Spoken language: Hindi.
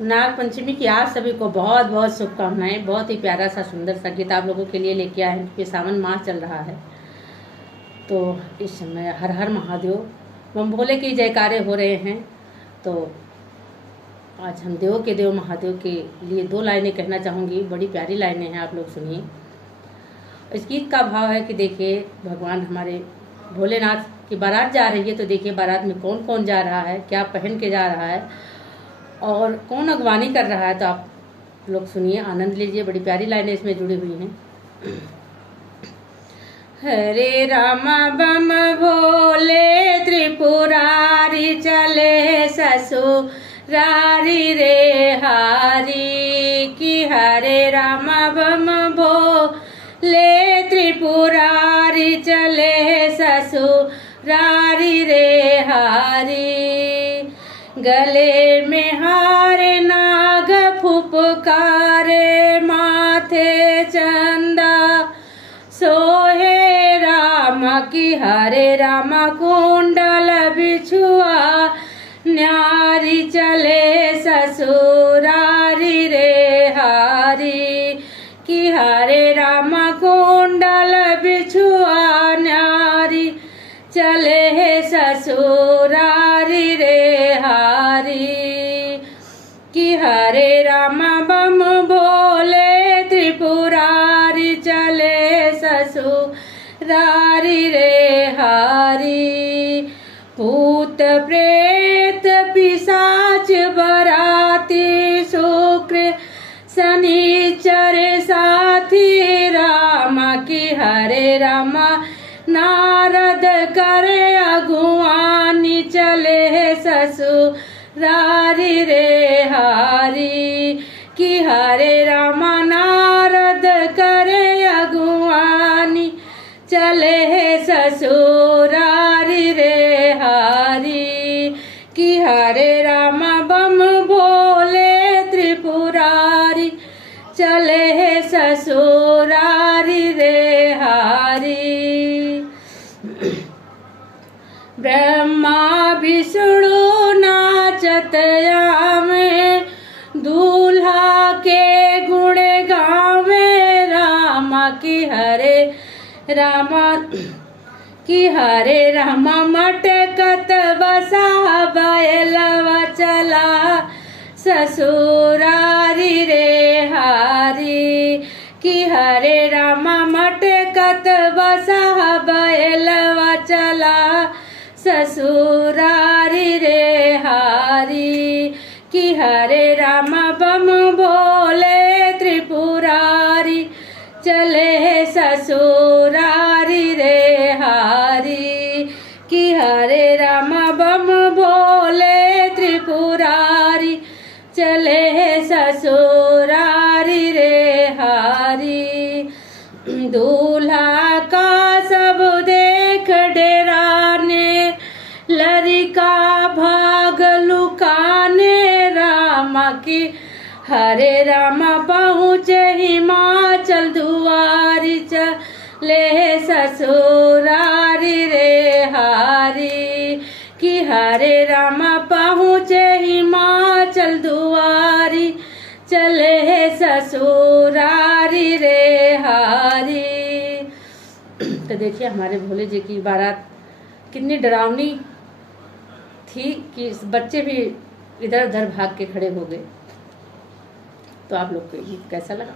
नाग पंचमी की आप सभी को बहुत बहुत शुभकामनाएं। बहुत ही प्यारा सा सुंदर सा गीत आप लोगों के लिए लेके आए हैं क्योंकि सावन माह चल रहा है। तो इस समय हर हर महादेव बम भोले की जयकारे हो रहे हैं। तो आज हम देवों के देव महादेव के लिए 2 लाइनें कहना चाहूँगी। बड़ी प्यारी लाइनें हैं, आप लोग सुनिए। इस गीत का भाव है कि देखिए भगवान हमारे भोलेनाथ की बारात जा रही है। तो देखिए बारात में कौन कौन जा रहा है, क्या पहन के जा रहा है और कौन अगवानी कर रहा है। तो आप लोग सुनिए, आनंद लीजिए। बड़ी प्यारी लाइनें इसमें जुड़ी हुई हैं। हरे राम बम भोले त्रिपुरारी चले ससुरारी रे हारी की। हरे राम बम भोले त्रिपुरारी चले ससुरारी रे हारी। गले में हार नाग फुफकारे, माथे चंदा सोहे राम की। हरे राम कुंडल बिछुआ न्यारी चले ससुरारी रे हारी की। हरे राम कुंडल बिछुआ न्यारी चले ससुरारी रे हारी की। हरे राम बम भोले त्रिपुरारी चले ससुरारी रे हारी। भूत प्रेत पिशाच बराती शुक्र शनिचर साथी राम की। हरे राम नारद करे अगुवानी चले ससुरारी रे हारी की। हरे राम नारद करे अगुवानी चले ससुरारी रे हारी की। हरे राम बम भोले त्रिपुरारी चले ससुरारी रे हारी। ब्रह्मा विष्णु नाचत आवे, दूल्हा के गुण गावे राम की। हरे राम की। हरे राम मटकत बसा बैलवा चला ससुरारी रे हारी की। हरे राम मटकत बसा बैलवा चला ससुरारी रे हारी की। हरे राम बम भोले त्रिपुरारी चले ससुरारी रे हारी की। हरे राम बम भोले त्रिपुरारी चले ससुरारी रे हारी। दूल्हा का सब देख डराने, लड़का भाग लुकाने राम की। हरे राम पहुँचे हिमाचल दुआरी चले ससुरारी रे हारी की। हरे राम पहुँचे हिमाचल दुआरी चले ससुरारी रे हारी। तो देखिए हमारे भोले जी की बारात कितनी डरावनी थी कि बच्चे भी इधर उधर भाग के खड़े हो गए। तो आप लोग को ये कैसा लगा?